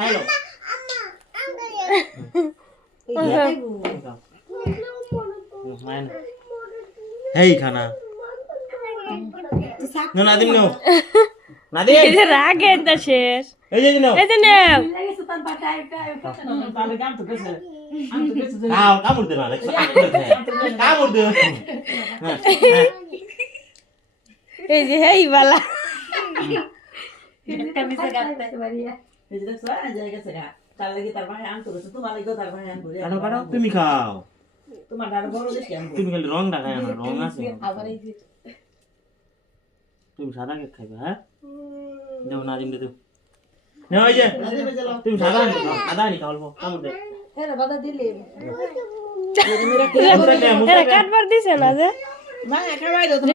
খাইলো এই খানা নো নাদিম নো নাদিম এই যে রাগে না শেষ এই যে নো এই যে নাও খাও কামড় দে না কামড় দে এই যে হেই বালা কাটো কাটো তুমি খাও তুমি খালি রং দেখায় না রং আছে তুমি সাদা কেক খাইবে হ্যাঁ যাও নাদিম দে তো নাও এই যে তুমি সাদা আনি খাও অল্প কামড় দে এরা কাটবার দিছে না যে